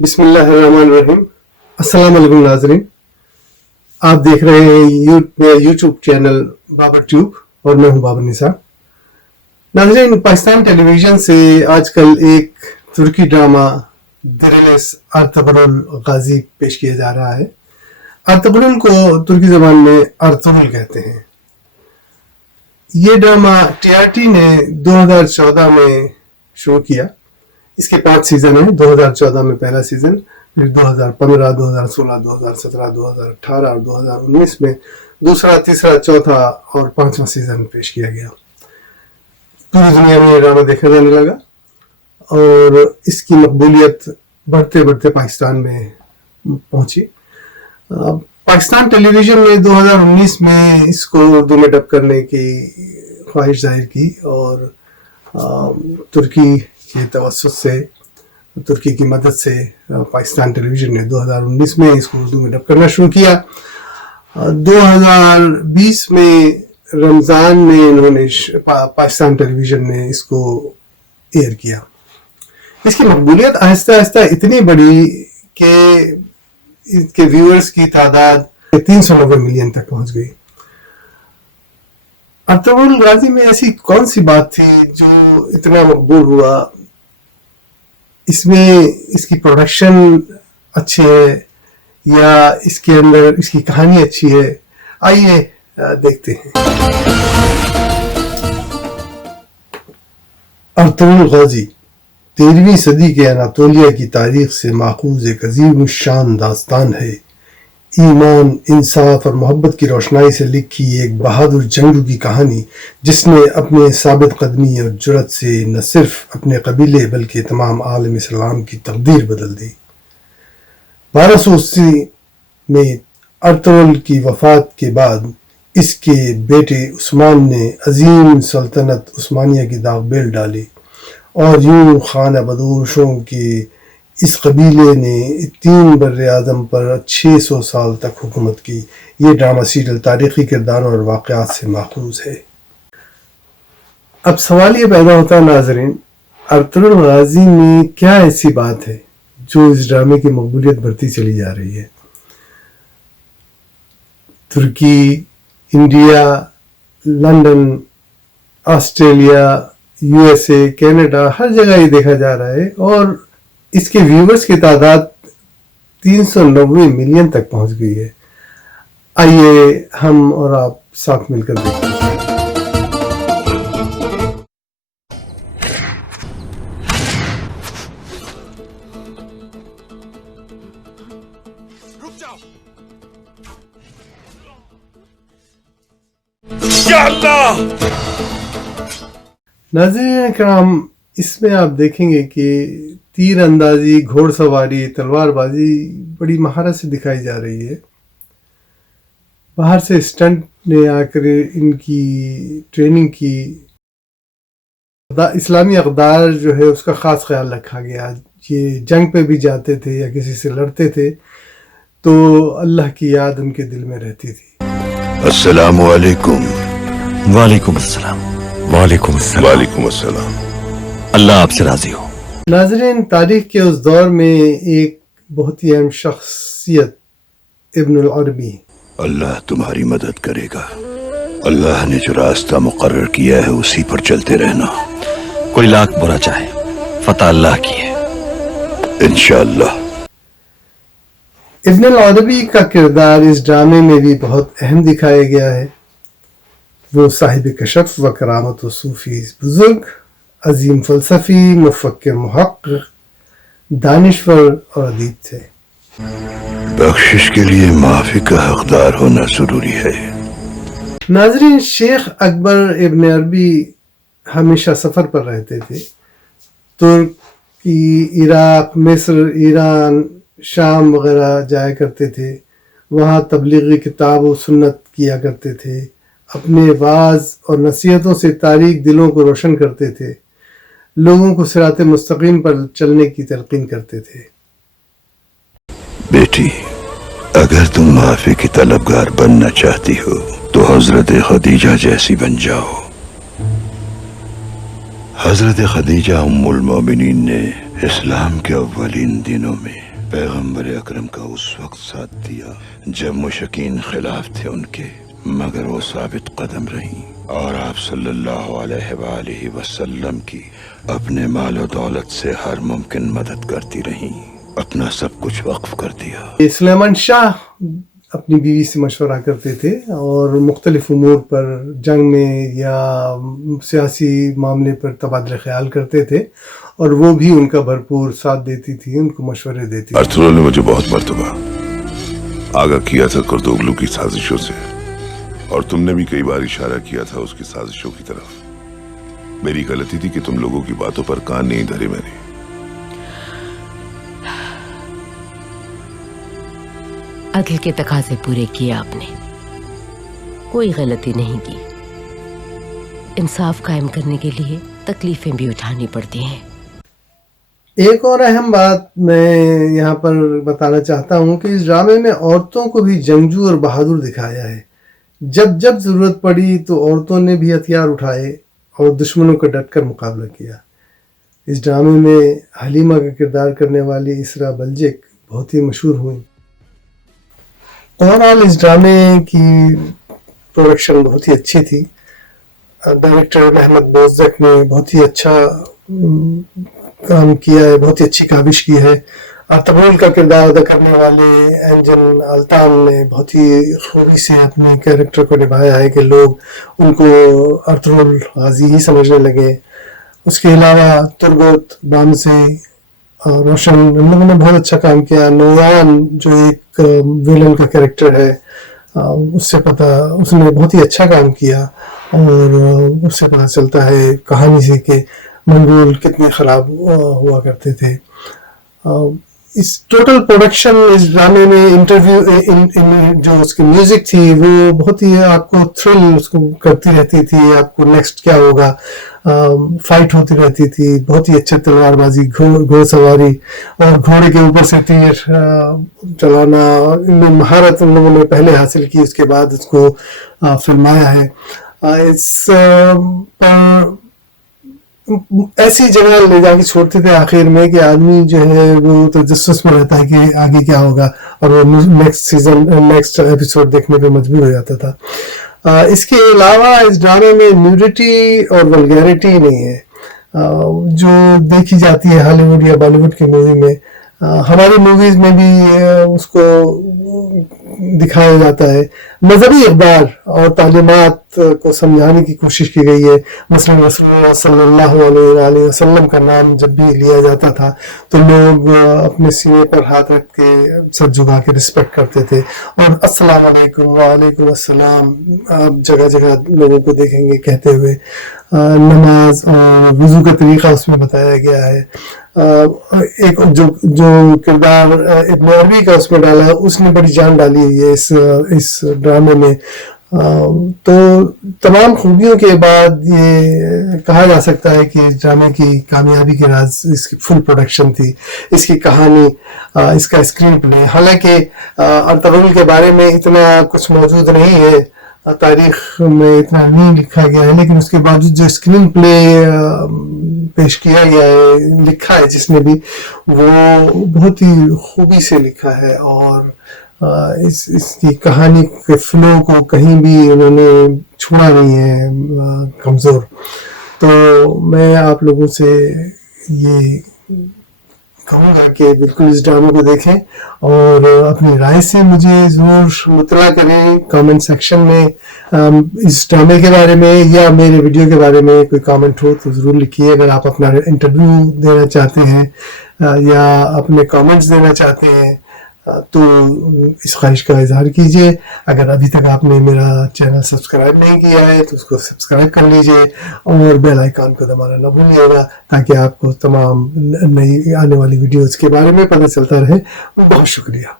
بسم اللہ الرحمن الرحیم۔ السلام علیکم ناظرین، آپ دیکھ رہے ہیں یوٹیوب چینل بابر ٹیوب اور میں ہوں بابر نثار۔ ناظرین، پاکستان ٹیلی ویژن سے آج کل ایک ترکی ڈرامہ درلس ارطغرل غازی پیش کیا جا رہا ہے۔ ارطغرل کو ترکی زبان میں ارطغرل کہتے ہیں۔ یہ ڈرامہ ٹی آر ٹی نے 2014 میں شروع کیا۔ اس کے 5 سیزن ہیں۔ 2014 میں پہلا سیزن، پھر 2015، 2016، 2017، 2018 اور 2019 میں دوسرا، تیسرا، چوتھا اور 5واں سیزن پیش کیا گیا۔ پوری دنیا میں یہ ڈرامہ دیکھا جانے لگا اور اس کی مقبولیت بڑھتے بڑھتے پاکستان میں پہنچی۔ پاکستان ٹیلی ویژن نے 2019 میں اس کو اردو میں ڈب کرنے کی خواہش ظاہر کی اور ترکی کے توسط سے، ترکی کی مدد سے پاکستان ٹیلی ویژن نے 2019 میں اس کو اردو میں ڈب کرنا شروع کیا۔ 2020 میں رمضان میں انہوں نے پاکستان ٹیلی ویژن نے اس کو ایئر کیا۔ اس کی مقبولیت آہستہ آہستہ اتنی بڑھی کہ اس کے ویورز کی تعداد 390 ملین تک پہنچ گئی۔ ارطغرل غازی میں ایسی کون سی بات تھی جو اتنا مقبول ہوا؟ اس میں اس کی پروڈکشن اچھی ہے یا اس کے اندر اس کی کہانی اچھی ہے؟ آئیے دیکھتے ہیں۔ ارطغرل غازی 13ویں صدی کے اناطولیہ کی تاریخ سے ماخوذ ایک عظیم الشان داستان ہے۔ ایمان، انصاف اور محبت کی روشنائی سے لکھی ایک بہادر جنگجو کی کہانی، جس نے اپنے ثابت قدمی اور جرأت سے نہ صرف اپنے قبیلے بلکہ تمام عالم اسلام کی تقدیر بدل دی۔ 1280 میں ارطغرل کی وفات کے بعد اس کے بیٹے عثمان نے عظیم سلطنت عثمانیہ کی داغ بیل ڈالی اور یوں خانہ بدوشوں کے اس قبیلے نے 3 براعظم پر 600 سال تک حکومت کی۔ یہ ڈرامہ سیریل تاریخی کرداروں اور واقعات سے ماخوذ ہے۔ اب سوال یہ پیدا ہوتا ہے ناظرین، ارطغرل غازی میں کیا ایسی بات ہے جو اس ڈرامے کی مقبولیت بڑھتی چلی جا رہی ہے؟ ترکی، India, London, Australia, USA، Canada, ہر جگہ یہ دیکھا جا رہا ہے اور اس کے ویورز کی تعداد 390 ملین تک پہنچ گئی ہے۔ آئیے ہم اور آپ ساتھ مل کر دیکھتے ہیں۔ ناظرین کرام، اس میں آپ دیکھیں گے کہ تیر اندازی، گھوڑ سواری، تلوار بازی بڑی مہارت سے دکھائی جا رہی ہے۔ باہر سے اسٹنٹ نے آ کر ان کی ٹریننگ کی۔ اسلامی اقدار جو ہے اس کا خاص خیال رکھا گیا۔ یہ جنگ پہ بھی جاتے تھے یا کسی سے لڑتے تھے تو اللہ کی یاد ان کے دل میں رہتی تھی۔ السلام علیکم۔ وعلیکم السلام۔ وعلیکم السلام۔ وعلیکم السلام۔ اللہ آپ سے راضی ہو۔ ناظرین، تاریخ کے اس دور میں ایک بہت ہی اہم شخصیت ابن العربی، اللہ تمہاری مدد کرے گا۔ اللہ نے جو راستہ مقرر کیا ہے اسی پر چلتے رہنا۔ کوئی لاکھ برا چاہے، فتح اللہ کی ہے۔ انشاءاللہ۔ ابن العربی کا کردار اس ڈرامے میں بھی بہت اہم دکھایا گیا ہے۔ وہ صاحب کشف و کرامت و صوفی بزرگ، عظیم فلسفی، مفکر، محقق، دانشور اور ادیب تھے۔ بخشش کے لیے معافی کا حقدار ہونا ضروری ہے۔ ناظرین، شیخ اکبر ابن عربی ہمیشہ سفر پر رہتے تھے۔ ترکی، عراق، مصر، ایران، شام وغیرہ جایا کرتے تھے۔ وہاں تبلیغی کتاب و سنت کیا کرتے تھے۔ اپنے وعظ اور نصیحتوں سے تاریک دلوں کو روشن کرتے تھے۔ لوگوں کو صراط مستقیم پر چلنے کی تلقین کرتے تھے۔ بیٹی، اگر تم معافی کی طلبگار بننا چاہتی ہو تو حضرت خدیجہ جیسی بن جاؤ۔ حضرت خدیجہ ام المومنین نے اسلام کے اولین دنوں میں पैगंबर अकरम का उस वक्त साथ दिया जब मुशकिन खिलाफ थे उनके, मगर वो साबित कदम रही और आप सल्लल्लाहु अलैहि वसल्लम की अपने माल और दौलत से हर मुमकिन मदद करती रही, अपना सब कुछ वक्फ कर दिया। ये सुलेमान शाह अपनी बीवी से मशवरा करते थे और मुख्तलिफ उमूर पर, जंग में या सियासी मामले पर तबादला ख्याल करते थे और वो भी उनका भरपूर साथ देती थी, उनको मशवरे देती थी। अर्थुल ने मुझे बहुत मर्तबा आगाह किया था कुर्दोगलू की साजिशों से, और तुमने भी कई बार इशारा किया था उसकी साजिशों की तरफ। मेरी गलती थी कि तुम लोगों की बातों पर कान नहीं धरे मैंने। अदल के तकाजे पूरे किए आपने, कोई गलती नहीं की। इंसाफ कायम करने के लिए तकलीफें भी उठानी पड़ती हैं। एक और अहम बात मैं यहाँ पर बताना चाहता हूँ कि इस ड्रामे में औरतों को भी जंगजू और बहादुर दिखाया है। जब जब ज़रूरत पड़ी तो औरतों ने भी हथियार उठाए और दुश्मनों का डटकर मुकाबला किया। इस ड्रामे में हलीमा का किरदार करने वाली इसरा बल्जिक बहुत ही मशहूर हुई। ओवरऑल इस ड्रामे की प्रोडक्शन बहुत ही अच्छी थी। डायरेक्टर अहमद बोज़क ने बहुत ही अच्छा काम किया है, बहुत ही अच्छी काविश की है। अर्तुगरुल का किरदार अदा करने वाले एंजन अल्तान ने बहुत ही खूबी से अपने कैरेक्टर को निभाया है कि लोग उनको अर्तुगरुल गाजी ही समझने लगे। उसके अलावा तुर्गुत, बामसे और रोशन, इन लोगों ने बहुत अच्छा काम किया। नोयान जो एक विलन का कैरेक्टर है, उसने बहुत ही अच्छा काम किया और उससे पता चलता है कहानी से कि मंगोल कितने ख़राब हुआ करते थे। इस टोटल प्रोडक्शन इस ड्रामे में इंटरव्यू जो उसकी म्यूजिक थी वो बहुत ही आपको थ्रिल उसको करती रहती थी, आपको नेक्स्ट क्या होगा, फाइट होती रहती थी। बहुत ही अच्छा तलवारबाजी, घोड़सवारी और घोड़े के ऊपर से तीर चलाना, इनमें महारत उन लोगों ने पहले हासिल की, उसके बाद उसको फिल्माया है। इस ऐसी जगह ले जाके छोड़ते थे आखिर में कि आदमी जो है वो तो जस्टिस में रहता है कि आगे क्या होगा और वो नेक्स्ट एपिसोड देखने पे मजबूर हो जाता था। इसके अलावा इस ड्रामे में न्यूडिटी और वल्गैरिटी नहीं है जो देखी जाती है हॉलीवुड या बॉलीवुड की मूवी में। हमारी मूवीज में भी उसको दिखाया जाता है। मजहबी अखबार और तालीमात को समझाने की कोशिश की गई है। मसलन रसूलुल्लाह सल्लल्लाहु अलैहि वसल्लम का नाम जब भी लिया जाता था तो लोग अपने सीने पर हाथ रख के सर झुका के रिस्पेक्ट करते थे और अस्सलाम वालेकुम, वालेकुम अस्सलाम आप जगह जगह लोगों को देखेंगे कहते हुए। नमाज और वुजू का तरीका उसमें बताया गया है। एक जो किरदार इब्न अरबी का उसमें डाला है उसने बड़ी जान डाली हुई है इस ड्रामे में। तो तमाम खूबियों के बाद ये कहा जा सकता है कि इस ड्रामे की कामयाबी के राज इसकी फुल प्रोडक्शन थी, इसकी कहानी, इसका स्क्रीन प्ले। हालांकि अर्तुगरुल के बारे में इतना कुछ मौजूद नहीं है, तारीख में इतना नहीं लिखा गया है, लेकिन उसके बावजूद जो स्क्रीन प्ले पेश किया गया है, लिखा है जिसने भी, वो बहुत ही खूबी से लिखा है और इसकी कहानी के फ्लो को कहीं भी उन्होंने छुआ नहीं है कमज़ोर। तो मैं आप लोगों से ये कहूँगा कि बिल्कुल इस ड्रामे को देखें और अपनी राय से मुझे ज़रूर मुतला करें कमेंट सेक्शन में। इस ड्रामे के बारे में या मेरे वीडियो के बारे में कोई कमेंट हो तो ज़रूर लिखिए। अगर आप अपना इंटरव्यू देना चाहते हैं या अपने कमेंट्स देना चाहते हैं तो इस ख्वाहिश का इजहार कीजिए। अगर अभी तक आपने मेरा चैनल सब्सक्राइब नहीं किया है तो उसको सब्सक्राइब कर लीजिए और बेल आइकन को दबाना न भूलिएगा ताकि आपको तमाम नई आने वाली वीडियोज़ के बारे में पता चलता रहे। बहुत शुक्रिया।